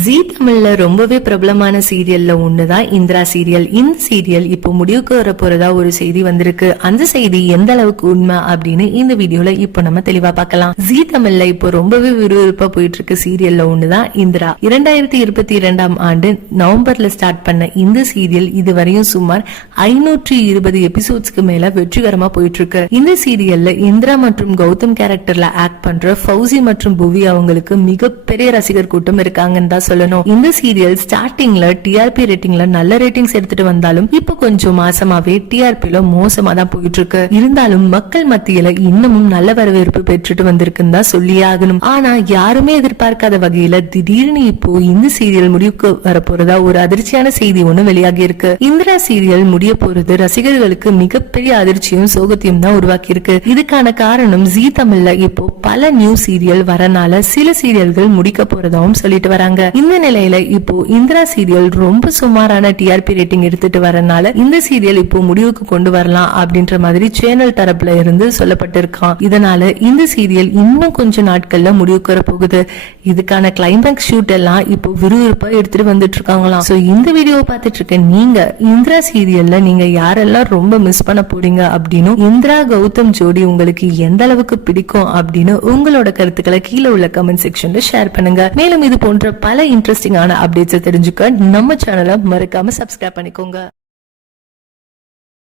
ஜீ தமிழ்ல ரொம்பவே பிரபலமான சீரியல்ல ஒண்ணுதான் இந்திரா சீரியல். இந்த சீரியல் இப்போ முடிவுக்கு வர போறதா ஒரு செய்தி வந்திருக்கு. அந்த செய்தி எந்த அளவுக்கு உண்மை அப்படின்னு இந்த வீடியோல இப்போ நம்ம தெளிவா பார்க்கலாம். ஜீ தமிழ்ல இப்போ ரொம்பவே விறுவிறுப்பா போயிட்டு இருக்கு சீரியல்ல ஒண்ணுதான் இந்திரா. இரண்டாயிரத்தி இருபத்தி இரண்டாம் ஆண்டு நவம்பர்ல ஸ்டார்ட் பண்ண இந்த சீரியல் இதுவரையும் சுமார் ஐநூற்றி இருபது எபிசோட்ஸ்க்கு மேல வெற்றிகரமா போயிட்டு இருக்கு இந்த சீரியல்ல இந்திரா மற்றும் கௌதம் கேரக்டர்ல ஆக்ட் பண்ற ஃபௌசி மற்றும் புவி அவங்களுக்கு மிகப்பெரிய ரசிகர் கூட்டம் இருக்காங்கன்னு தான் சொல்லணும். இந்த சீரியல் ஸ்டார்டிங்ல டிஆர்பி ரேட்டிங்ல நல்ல ரேட்டிங்ஸ் எடுத்துட்டு வந்தாலும் இப்போ கொஞ்சம் மாசமாவே டிஆர்பில மோசமா தான் போயிட்டு இருக்கு இருந்தாலும் மக்கள் மத்தியில இன்னமும் நல்ல வரவேற்பு பெற்றுட்டு வந்திருக்குன்னு தான் சொல்லியே ஆகணும். ஆனா யாருமே எதிர்பார்க்காத வகையில திடீர்னு இப்போ இந்த சீரியல் முடிவுக்கு வரப்போறதா ஒரு அதிர்ச்சியான செய்தி ஒண்ணு வெளியாகி இருக்கு. இந்திரா சீரியல் முடிய போறது ரசிகர்களுக்கு மிகப்பெரிய அதிர்ச்சியும் சோகத்தையும் தான் உருவாக்கி இருக்கு இதுக்கான காரணம் ஜீ தமிழ்ல இப்போ பல நியூ சீரியல் வரனால சில சீரியல்கள் முடிக்க போறதாவும் சொல்லிட்டு வராங்க. இந்த நிலையில இப்போ இந்திரா சீரியல் ரொம்ப சுமாரான டிஆர்பி ரேட்டிங் எடுத்துட்டு வரனால இந்த சீரியல் இப்போ முடிவுக்கு கொண்டு வரலாம் அப்படின்ற மாதிரி சேனல் தரப்புல இருந்து சொல்லப்பட்டிருக்கான் இதனால இந்த சீரியல் இன்னும் கொஞ்ச நாட்கள்ல முடிவுக்கு வர போகுது இதுக்கான கிளைமேக்ஸ் ஷூட் எல்லாம் இப்போ விறுவிறுப்பா எடுத்துட்டு வந்துட்டு இருக்காங்களாம் சோ இந்த வீடியோவை பார்த்துட்டு இருக்க நீங்க இந்திரா சீரியல்ல நீங்க யாரெல்லாம் ரொம்ப மிஸ் பண்ண போறீங்க அப்படின்னு இந்திரா கௌதம் ஜோடி உங்களுக்கு எந்த அளவுக்கு பிடிக்கும் அப்படின்னு உங்களோட கருத்துக்களை கீழே உள்ள கமெண்ட் செக்ஷன்ல ஷேர் பண்ணுங்க. மேலும் இது போன்ற பல இன்ட்ரெஸ்டிங்கான அப்டேட்ஸை தெரிஞ்சுக்க நம்ம சேனலை மறக்காம சப்ஸ்கிரைப் பண்ணிக்கோங்க.